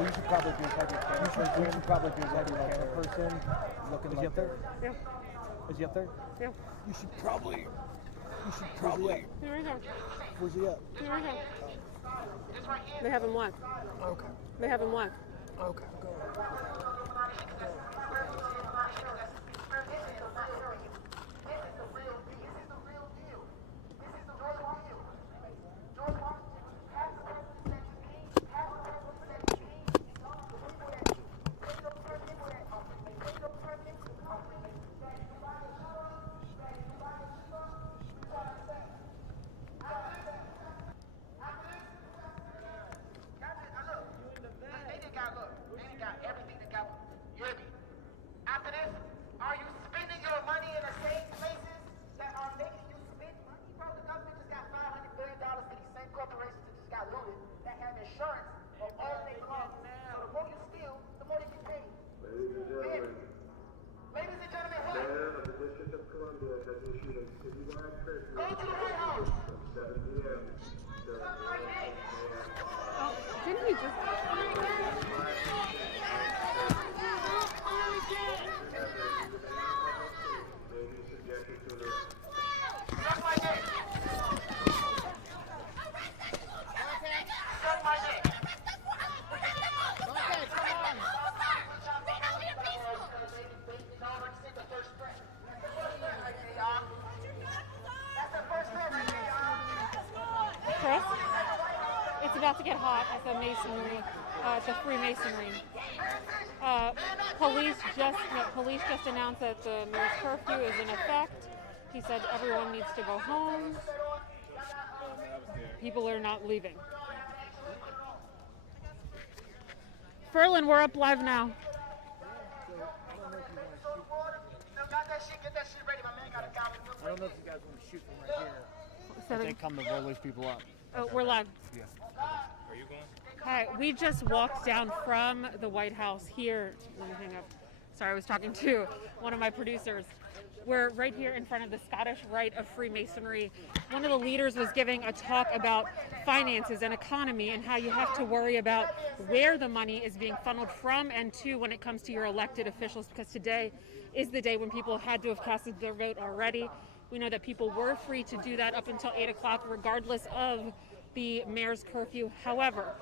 You should probably be a heavy camera. You should probably be a heavy camera person looking like. Is he up there? Yeah. Is he up there? Yeah. You should probably. Here we go. Where's he at? Here we go. They have him what? Okay. They have him what? Okay. Go. Didn't he just... Chris? It's about to get hot at the masonry, the Freemasonry. Police just announced that the mayor's curfew is in effect. He said everyone needs to go home. People are not leaving. Ferlin, we're up live now. I don't know if you guys want to shoot from right here. They come to roll these people up. Oh, we're live. Yeah. Are you going? Hi, we just walked down from the White House here. Let me hang up. Sorry, I was talking to one of my producers. We're right here in front of the Scottish Rite of Freemasonry. One of the leaders was giving a talk about finances and economy and how you have to worry about where the money is being funneled from and to when it comes to your elected officials, because today is the day when people had to have casted their vote already. We know that people were free to do that up until 8 o'clock, regardless of the mayor's curfew. However,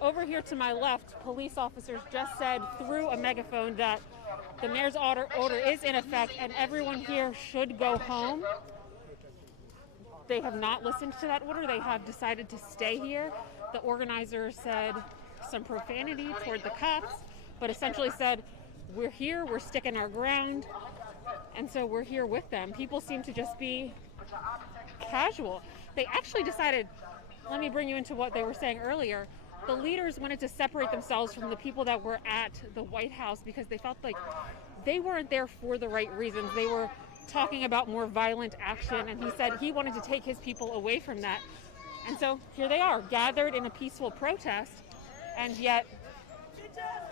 over here to my left, police officers just said through a megaphone that the mayor's order is in effect and everyone here should go home. They have not listened to that order. They have decided to stay here. The organizers said some profanity toward the cops, but essentially said, we're here, we're sticking our ground, and so we're here with them. People seem to just be casual. They actually decided, let me bring you into what they were saying earlier. The leaders wanted to separate themselves from the people that were at the White House because they felt like they weren't there for the right reasons. They were talking about more violent action, and he said he wanted to take his people away from that. And so here they are, gathered in a peaceful protest, and yet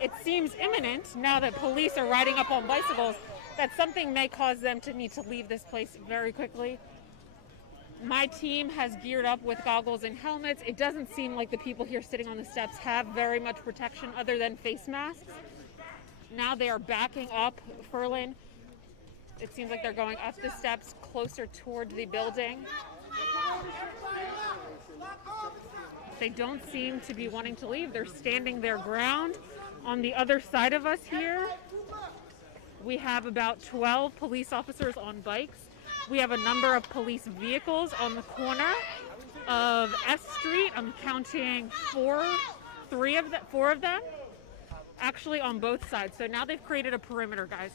it seems imminent, now that police are riding up on bicycles, that something may cause them to need to leave this place very quickly. My team has geared up with goggles and helmets. It doesn't seem like the people here sitting on the steps have very much protection other than face masks. Now they are backing up Ferlin. It seems like they're going up the steps closer toward the building. They don't seem to be wanting to leave. They're standing their ground. On the other side of us here, we have about 12 police officers on bikes. We have a number of police vehicles on the corner of S Street. I'm counting four of them, actually on both sides. So now they've created a perimeter, guys.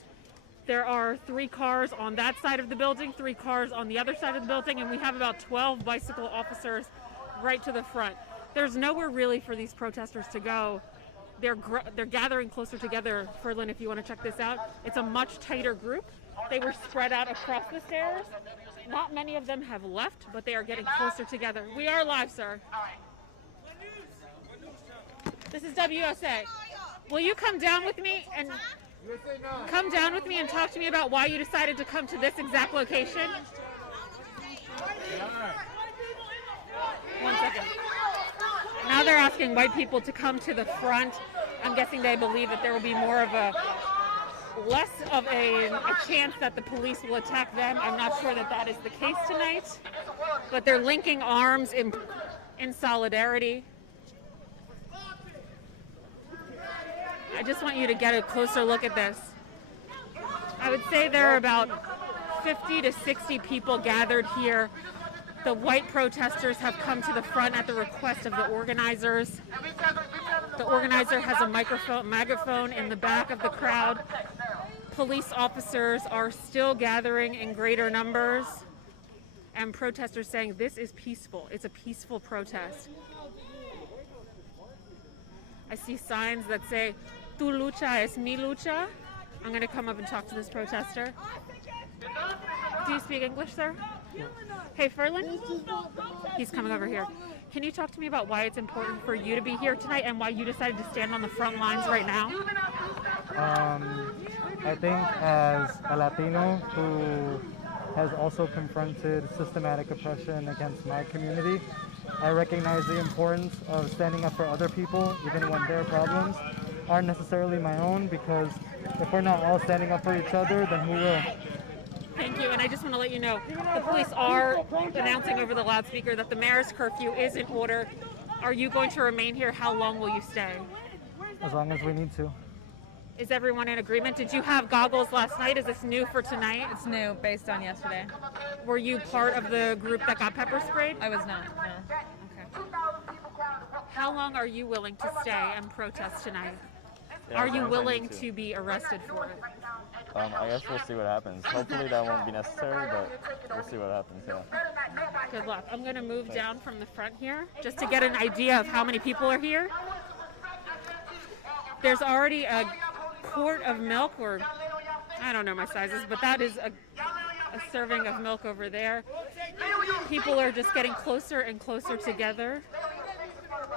There are 3 cars on that side of the building, 3 cars on the other side of the building, and we have about 12 bicycle officers right to the front. There's nowhere really for these protesters to go they're gathering closer together. Ferlin, if you want to check this out, it's a much tighter group. They were spread out across the stairs. Not many of them have left, but they are getting closer together. We are live, sir. This is WSA. Will you come down with me and talk to me about why you decided to come to this exact location? One second. Now they're asking white people to come to the front. I'm guessing they believe that there will be less of a chance that the police will attack them. I'm not sure that that is the case tonight, but they're linking arms in solidarity. I just want you to get a closer look at this. I would say there are about 50 to 60 people gathered here. The white protesters have come to the front at the request of the organizers. The organizer has a megaphone in the back of the crowd. Police officers are still gathering in greater numbers, and protesters saying this is peaceful. It's a peaceful protest. I see signs that say, "Tu lucha es mi lucha." I'm going to come up and talk to this protester. Do you speak English, sir? Hey, Ferlin? He's coming over here. Can you talk to me about why it's important for you to be here tonight and why you decided to stand on the front lines right now? I think as a Latino who has also confronted systematic oppression against my community, I recognize the importance of standing up for other people, even when their problems aren't necessarily my own, because if we're not all standing up for each other, then who will? Thank you, and I just want to let you know, the police are announcing over the loudspeaker that the mayor's curfew is in order. Are you going to remain here? How long will you stay? As long as we need to. Is everyone in agreement? Did you have goggles last night? Is this new for tonight? It's new, based on yesterday. Were you part of the group that got pepper sprayed? I was not, no. Okay. How long are you willing to stay and protest tonight? Are you willing to be arrested for it? I guess we'll see what happens. Hopefully that won't be necessary, but we'll see what happens, yeah. Good luck. I'm going to move down from the front here just to get an idea of how many people are here. There's already a quart of milk, or I don't know my sizes, but that is a serving of milk over there. People are just getting closer and closer together.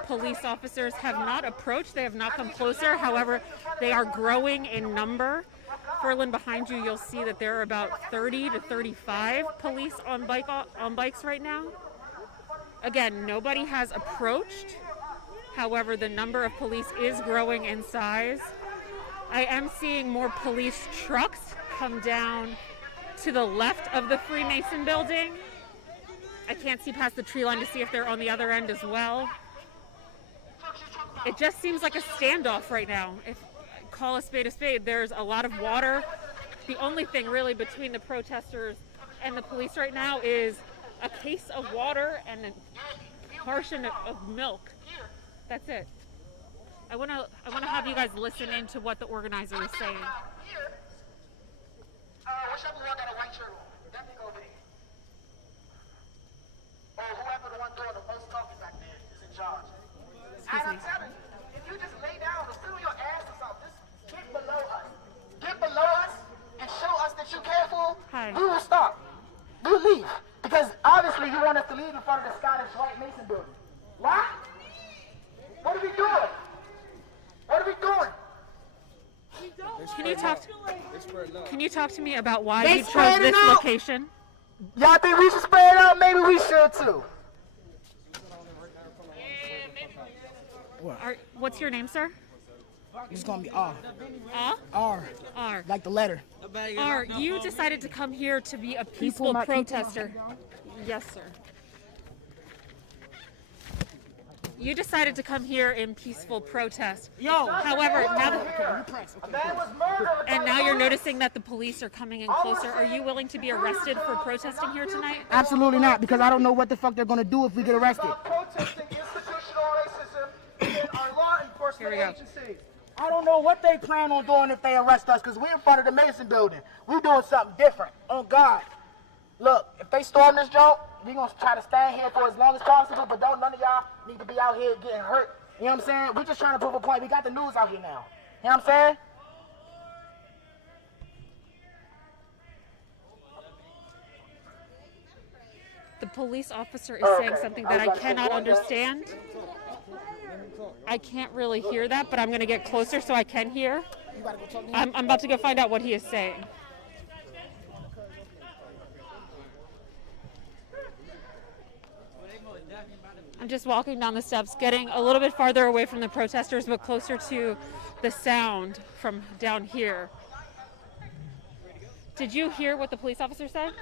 Police officers have not approached, they have not come closer. However, they are growing in number. Ferlin, behind you, you'll see that there are about 30 to 35 police on bikes right now. Again, nobody has approached. However, the number of police is growing in size. I am seeing more police trucks come down to the left of the Freemason building. I can't see past the tree line to see if they're on the other end as well. It just seems like a standoff right now. If call a spade, there's a lot of water. The only thing really between the protesters and the police right now is a case of water and a portion of milk. That's it. I want to have you guys listen in to what the organizer is saying. Whichever one got a white shirt on, that thing over there. Or whoever the one doing the most talking back there is in charge. And I'm telling you, if you just lay down or sit on your ass or something, just get below us. Get below us and show us that you care for. Hi. We will stop. We'll leave. Because obviously you want us to leave in front of the Scottish Rite Mason building. Why? What are we doing? What are we doing? Can you talk to me about why you chose this location? Y'all think we should spread it out? Maybe we should too. What's your name, sir? It's gonna be R. R? R. Like the letter. R, you decided to come here to be a peaceful protester. Yes, sir. You decided to come here in peaceful protest. However, now you're noticing that the police are coming in closer. Are you willing to be arrested for protesting here tonight? Absolutely not, because I don't know what the fuck they're gonna do if we get arrested. Protesting institutional racism in our law enforcement agencies. I don't know what they plan on doing if they arrest us, because we're in front of the Mason building. We're doing something different. Oh, God. Look, if they storm this joint, we're going to try to stand here for as long as possible, but none of y'all need to be out here getting hurt You know what I'm saying? We're just trying to prove a point. We got the news out here now. You know what I'm saying? The police officer is saying something that I cannot understand. I can't really hear that, but I'm going to get closer so I can hear. I'm about to go find out what he is saying. I'm just walking down the steps, getting a little bit farther away from the protesters, but closer to the sound from down here. Did you hear what the police officer said?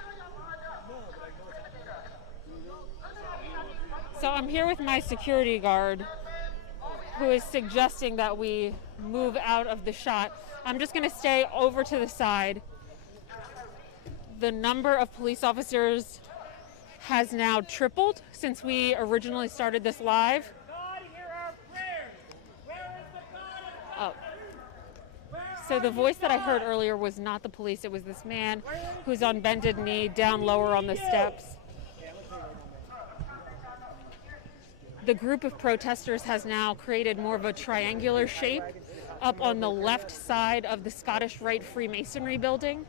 So I'm here with my security guard, who is suggesting that we move out of the shot. I'm just going to stay over to the side. The number of police officers has now tripled since we originally started this live. Oh. So the voice that I heard earlier was not the police. It was this man who's on bended knee down lower on the steps. The group of protesters has now created more of a triangular shape up on the left side of the Scottish Rite Freemasonry building.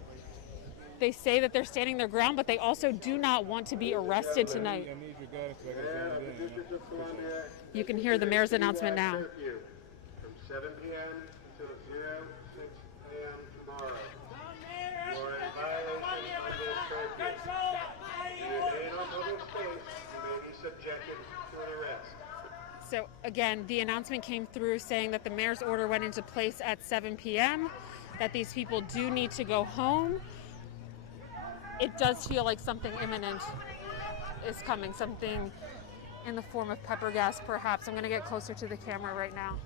They say that they're standing their ground, but they also do not want to be arrested tonight. You can hear the mayor's announcement now. From 7 p.m. until 06 a.m. tomorrow. You are in violation of this curfew. If you remain on public space, you may be subjected to an arrest. So again, the announcement came through saying that the mayor's order went into place at 7 p.m., that these people do need to go home. It does feel like something imminent is coming, something in the form of pepper gas, perhaps. I'm going to get closer to the camera right now.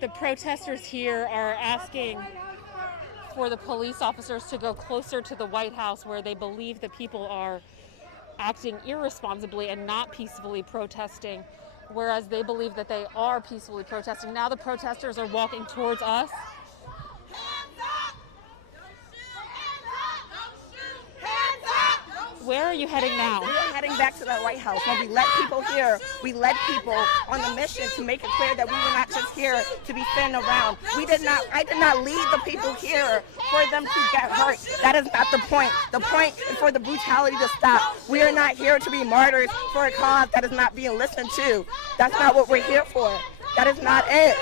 The protesters here are asking for the police officers to go closer to the White House, where they believe the people are acting irresponsibly and not peacefully protesting, whereas they believe that they are peacefully protesting. Now the protesters are walking towards us. Where are you heading now? We're heading back to the White House. When we let people here, we led people on the mission to make it clear that we were not just here to be sitting around. I did not lead the people here for them to get hurt. That is not the point. The point is for the brutality to stop. We are not here to be martyrs for a cause that is not being listened to. That's not what we're here for. That is not it.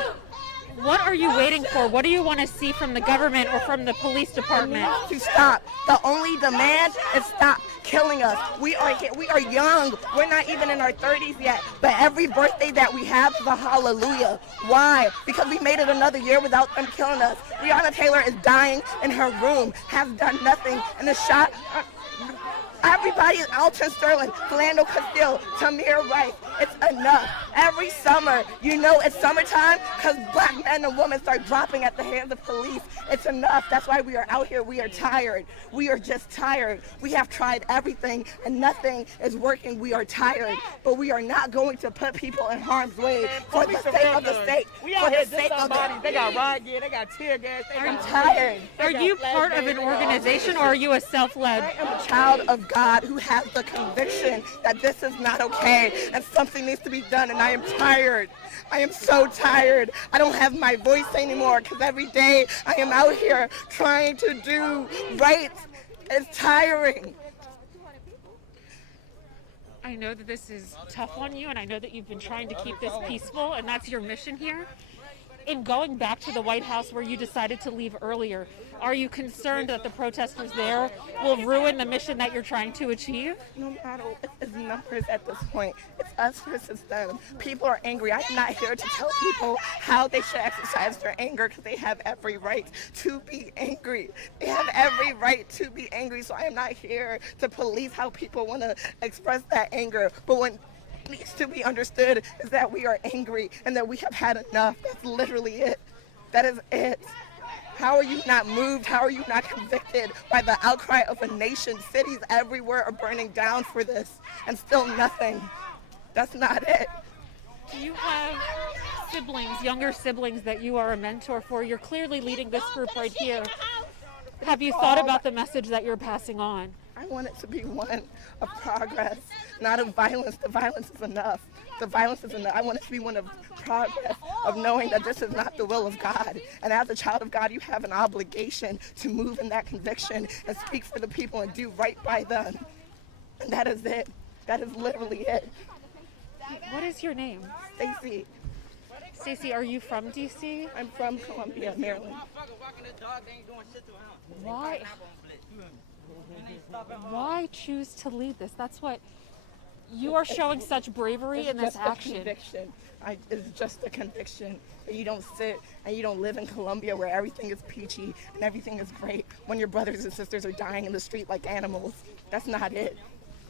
What are you waiting for? What do you want to see from the government or from the police department? To stop. The only demand is stop killing us. We are here. We are young. We're not even in our 30s yet. But every birthday that we have is a hallelujah. Why? Because we made it another year without them killing us. Breonna Taylor is dying in her room, has done nothing, and the shot. Everybody, Alton Sterling, Philando Castile, Tamir Rice, it's enough. Every summer, you know it's summertime because black men and women start dropping at the hands of police. It's enough. That's why we are out here. We are tired. We are just tired. We have tried everything and nothing is working. We are tired, but we are not going to put people in harm's way for the sake of the state. We out here just somebody. They got riot gear, they got tear gas. I'm tired. Are you part of an organization or are you a self-led? I am a child of God who has the conviction that this is not okay and something needs to be done, and I am tired. I am so tired. I don't have my voice anymore because every day I am out here trying to do right. It's tiring. I know that this is tough on you, and I know that you've been trying to keep this peaceful, and that's your mission here. In going back to the White House where you decided to leave earlier, are you concerned that the protesters there will ruin the mission that you're trying to achieve? No matter it's numbers at this point. It's us versus them. People are angry. I'm not here to tell people how they should exercise their anger because they have every right to be angry. They have every right to be angry, so I am not here to police how people want to express that anger. But what needs to be understood is that we are angry and that we have had enough. That's literally it. That is it. How are you not moved? How are you not convicted by the outcry of a nation? Cities everywhere are burning down for this, and still nothing. That's not it. Do you have siblings, younger siblings that you are a mentor for? You're clearly leading this group right here. Have you thought about the message that you're passing on? I want it to be one of progress, not of violence. The violence is enough. The violence is enough. I want it to be one of progress, of knowing that this is not the will of God. And as a child of God, you have an obligation to move in that conviction and speak for the people and do right by them. And that is it. That is literally it. What is your name? Stacy, Stacy, are you from DC? I'm from Columbia, Maryland. Why choose to lead this? That's what you are showing such bravery in this action. Conviction. It's just a conviction. You don't sit and you don't live in Columbia where everything is peachy and everything is great when your brothers and sisters are dying in the street like animals. That's not it.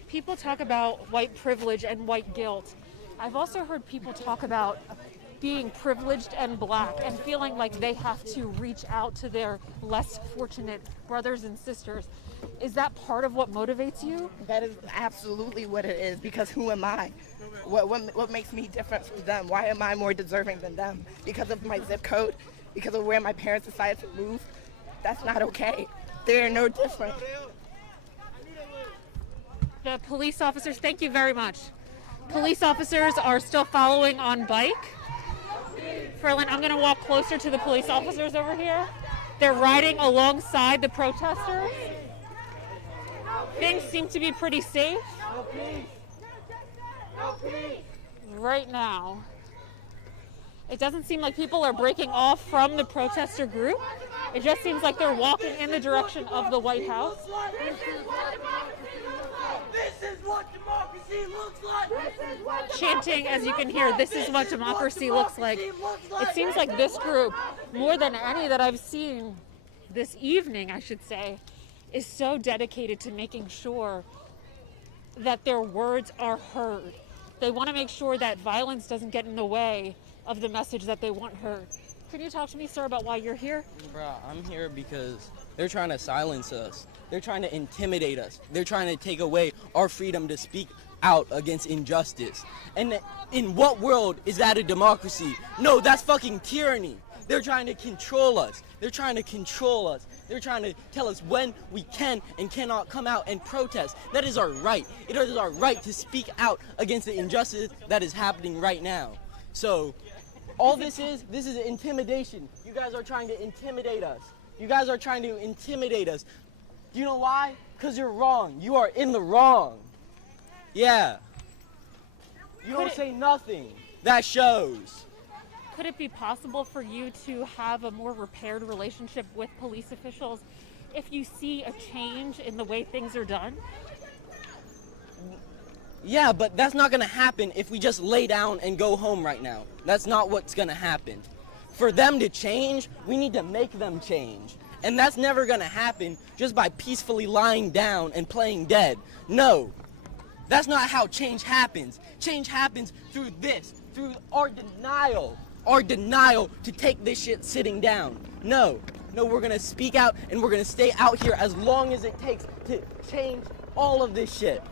People talk about white privilege and white guilt. I've also heard people talk about being privileged and black and feeling like they have to reach out to their less fortunate brothers and sisters. Is that part of what motivates you? That is absolutely what it is, because who am I? What makes me different from them? Why am I more deserving than them? Because of my zip code? Because of where my parents decided to move? That's not okay. They're no different. The police officers, thank you very much. Police officers are still following on bike. Ferlin, I'm going to walk closer to the police officers over here. They're riding alongside the protesters. Things seem to be pretty safe. Right now. It doesn't seem like people are breaking off from the protester group. It just seems like they're walking in the direction of the White House. This is what democracy looks like. Chanting, as you can hear, this is what democracy looks like. It seems like this group, more than any that I've seen this evening, I should say, is so dedicated to making sure that their words are heard. They want to make sure that violence doesn't get in the way of the message that they want heard. Can you talk to me, sir, about why you're here? Bro, I'm here because they're trying to silence us. They're trying to intimidate us. They're trying to take away our freedom to speak out against injustice. And in what world is that a democracy? No, that's fucking tyranny. They're trying to control us. They're trying to control us. They're trying to tell us when we can and cannot come out and protest. That is our right. It is our right to speak out against the injustice that is happening right now. So all this is intimidation. You guys are trying to intimidate us. You guys are trying to intimidate us. Do you know why? Because you're wrong. You are in the wrong. Yeah. You don't say nothing. That shows. Could it be possible for you to have a more repaired relationship with police officials if you see a change in the way things are done? Yeah, but that's not going to happen if we just lay down and go home right now. That's not what's going to happen. For them to change, we need to make them change. And that's never going to happen just by peacefully lying down and playing dead. No, that's not how change happens. Change happens through this, through our denial to take this shit sitting down. No, we're going to speak out and we're going to stay out here as long as it takes to change all of this shit.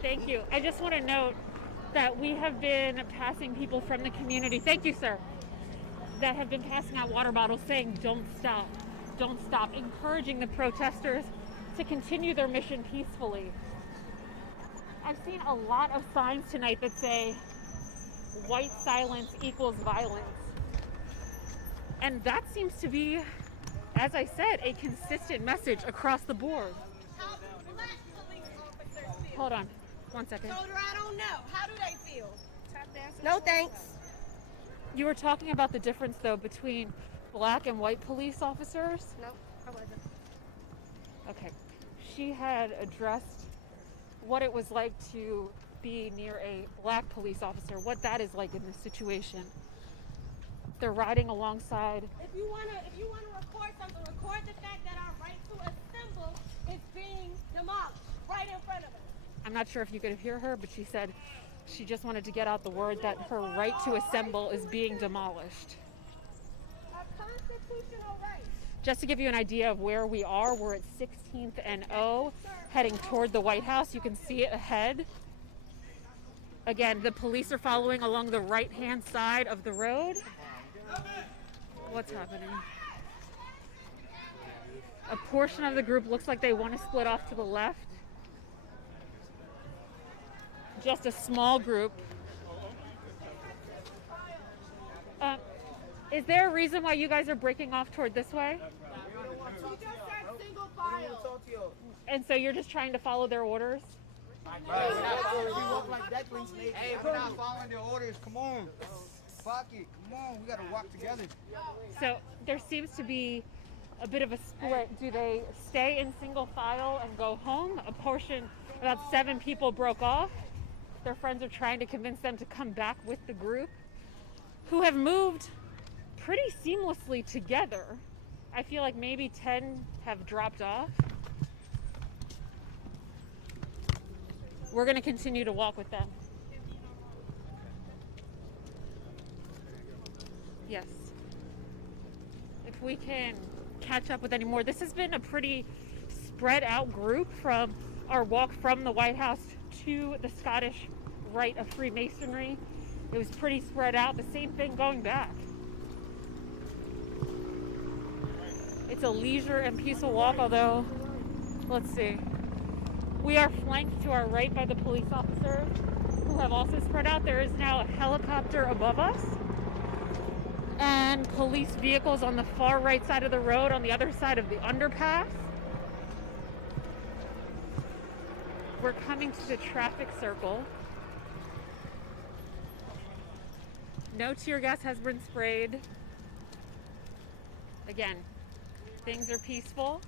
Thank you. I just want to note that we have been passing people from the community, thank you, sir, that have been passing out water bottles saying, don't stop, encouraging the protesters to continue their mission peacefully. I've seen a lot of signs tonight that say, white silence equals violence. And that seems to be, as I said, a consistent message across the board. How do black police officers feel? Hold on, 1 second. Soldier, I don't know. How do they feel? Tap dancing? No thanks. You were talking about the difference, though, between black and white police officers? No, I wasn't. Okay. She had addressed what it was like to be near a black police officer, what that is like in this situation. They're riding alongside. If you wanna record something, record the fact that our right to assemble is being demolished right in front of us. I'm not sure if you could hear her, but she said she just wanted to get out the word that her right to assemble is being demolished. Our constitutional right. Just to give you an idea of where we are, we're at 16th and O, heading toward the White House. You can see it ahead. Again, the police are following along the right-hand side of the road. What's happening? A portion of the group looks like they want to split off to the left. Just a small group. Is there a reason why you guys are breaking off toward this way? And so you're just trying to follow their orders? Hey, we're not following their orders. Come on. Fuck it. Come on. We got to walk together. So there seems to be a bit of a split. Do they stay in single file and go home? A portion, about 7 people broke off. Their friends are trying to convince them to come back with the group, who have moved pretty seamlessly together. I feel like maybe 10 have dropped off. We're going to continue to walk with them. Yes. If we can catch up with any more. This has been a pretty spread out group from our walk from the White House to the Scottish Rite of Freemasonry. It was pretty spread out. The same thing going back. It's a leisure and peaceful walk, although, let's see. We are flanked to our right by the police officers who have also spread out. There is now a helicopter above us and police vehicles on the far right side of the road on the other side of the underpass. We're coming to the traffic circle. No tear gas has been sprayed. Again, things are peaceful.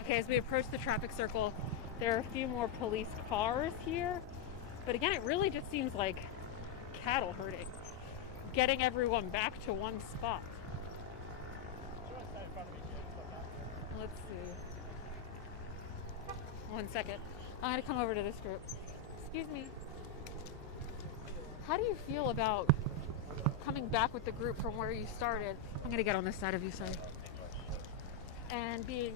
Okay, as we approach the traffic circle, there are a few more police cars here. But again, it really just seems like cattle herding, getting everyone back to one spot. Let's see. 1 second. I'm going to come over to this group. Excuse me. How do you feel about coming back with the group from where you started? I'm going to get on this side of you, sorry. And being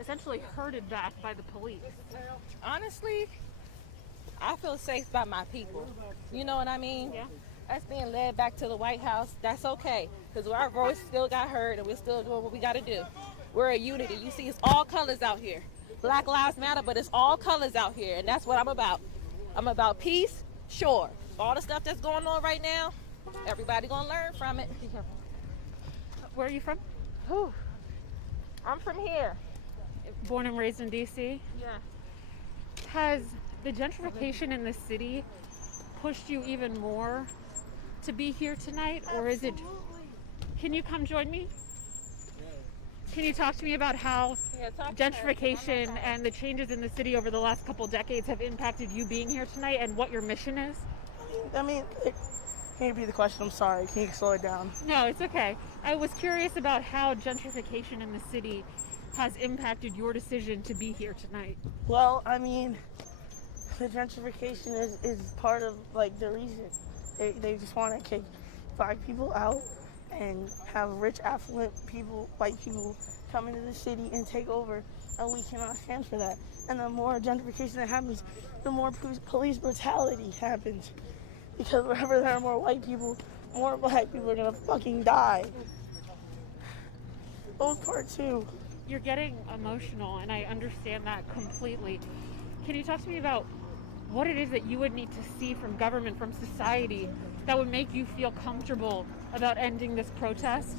essentially herded back by the police. Honestly, I feel safe by my people. You know what I mean? Yeah. Us being led back to the White House, that's okay. Because our voice still got heard and we're still doing what we got to do. We're a unity. You see, it's all colors out here. Black Lives Matter, but it's all colors out here. And that's what I'm about. I'm about peace, sure. All the stuff that's going on right now, everybody going to learn from it. Be careful. Where are you from? Whew. I'm from here. Born and raised in D.C.? Yeah. Has the gentrification in the city pushed you even more to be here tonight? Or is it... Can you come join me? Can you talk to me about how gentrification and the changes in the city over the last couple decades have impacted you being here tonight and what your mission is? I mean, can you repeat the question? I'm sorry. Can you slow it down? No, it's okay. I was curious about how gentrification in the city has impacted your decision to be here tonight. Well, I mean, the gentrification is part of, like, the reason. They just want to kick Black people out and have rich, affluent people, white people, come into the city and take over, and we cannot stand for that. And the more gentrification that happens, the more police brutality happens. Because wherever there are more white people, more Black people are gonna fucking die. Both part two. You're getting emotional, and I understand that completely. Can you talk to me about what it is that you would need to see from government, from society, that would make you feel comfortable about ending this protest?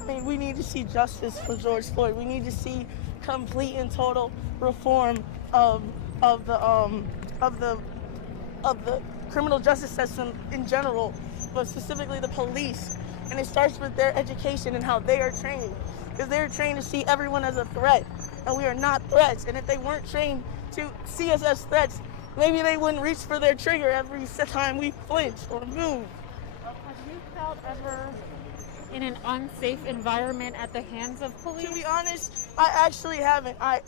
I mean, we need to see justice for George Floyd. We need to see complete and total reform of the criminal justice system in general, but specifically the police. And it starts with their education and how they are trained. Because they're trained to see everyone as a threat, and we are not threats. And if they weren't trained to see us as threats, maybe they wouldn't reach for their trigger every time we flinch or move. Have you felt ever in an unsafe environment at the hands of police? To be honest, I actually haven't. I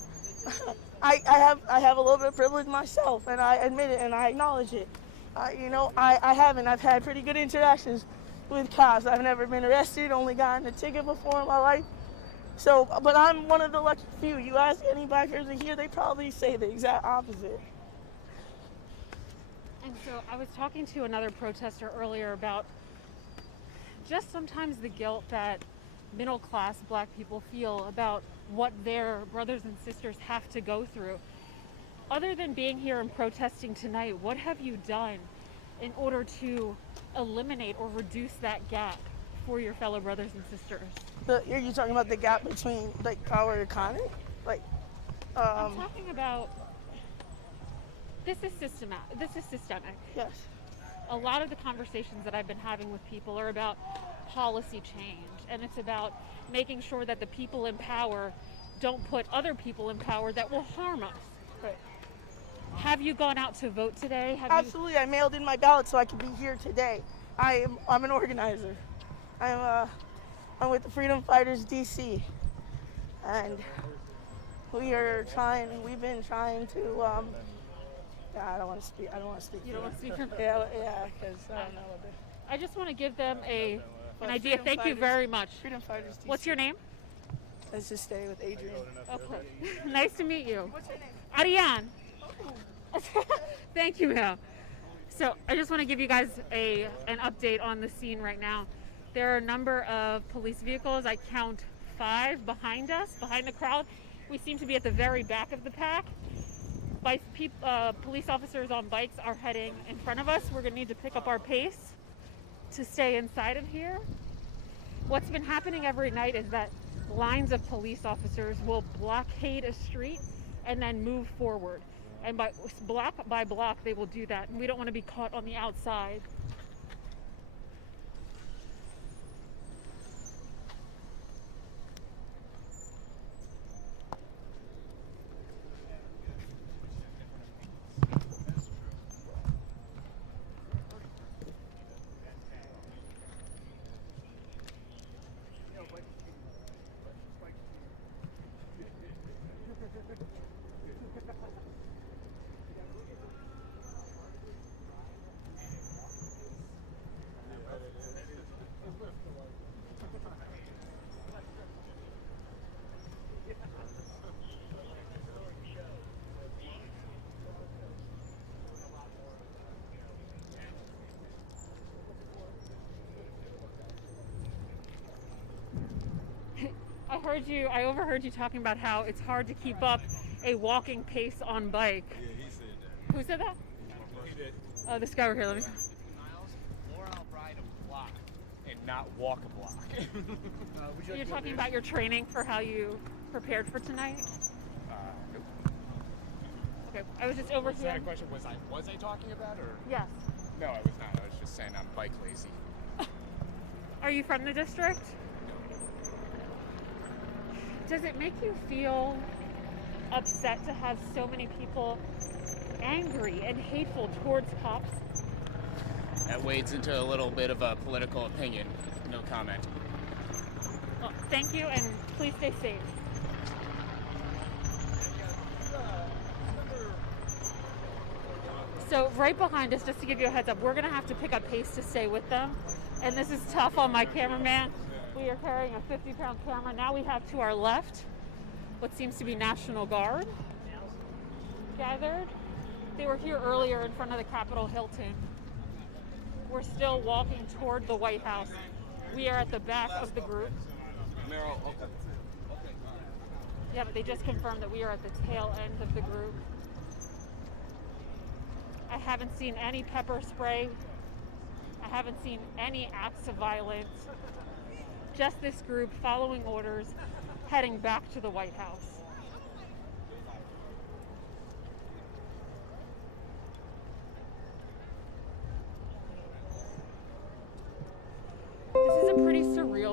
have a little bit of privilege myself, and I admit it, and I acknowledge it. I haven't. I've had pretty good interactions with cops. I've never been arrested, only gotten a ticket before in my life. So, but I'm one of the lucky few. You ask any Black person here, they probably say the exact opposite. And so I was talking to another protester earlier about just sometimes the guilt that middle class black people feel about what their brothers and sisters have to go through. Other than being here and protesting tonight, what have you done in order to eliminate or reduce that gap for your fellow brothers and sisters? Are you talking about the gap between like power and economy? Like, I'm talking about this is systemic. Yes. A lot of the conversations that I've been having with people are about policy change, and it's about making sure that the people in power don't put other people in power that will harm us. Right. Have you gone out to vote today? Absolutely. I mailed in my ballot so I could be here today. I'm an organizer. I'm with the Freedom Fighters DC, and we've been trying to I don't want to speak. You don't want to speak for Yeah, because I don't know. I just want to give them an idea. Freedom Thank you Fighters- very much. Freedom Fighters DC. What's your name? Let's just stay with Adrian. Okay. Nice to meet you. What's your name? Ariane. Thank you, Mel. So I just want to give you guys an update on the scene right now. There are a number of police vehicles. I count 5 behind us, behind the crowd. We seem to be at the very back of the pack. Police officers on bikes are heading in front of us. We're going to need to pick up our pace to stay inside of here. What's been happening every night is that lines of police officers will blockade a street and then move forward. And by block by block, they will do that. And we don't want to be caught on the outside. I overheard you talking about how it's hard to keep up a walking pace on bike. Yeah, he said that. Who said that? He did. Oh, this guy over here, let me. Or I'll ride a block and not walk a block. You're talking about your training for how you prepared for tonight? Nope. Okay, I was just over Was here. that a question? Was I talking about or? Yes. No, I was not. I was just saying I'm bike lazy. Are you from the district? Does it make you feel upset to have so many people angry and hateful towards cops? That wades into a little bit of a political opinion. No comment. Well, thank you, and please stay safe. So right behind us, just to give you a heads up, we're going to have to pick up pace to stay with them. And this is tough on my cameraman. We are carrying a 50-pound camera. Now we have to our left what seems to be National Guard gathered. They were here earlier in front of the Capitol Hilton. We're still walking toward the White House. We are at the back of the group. Yeah, but they just confirmed that we are at the tail end of the group. I haven't seen any pepper spray. I haven't seen any acts of violence. Just this group following orders, heading back to the White House.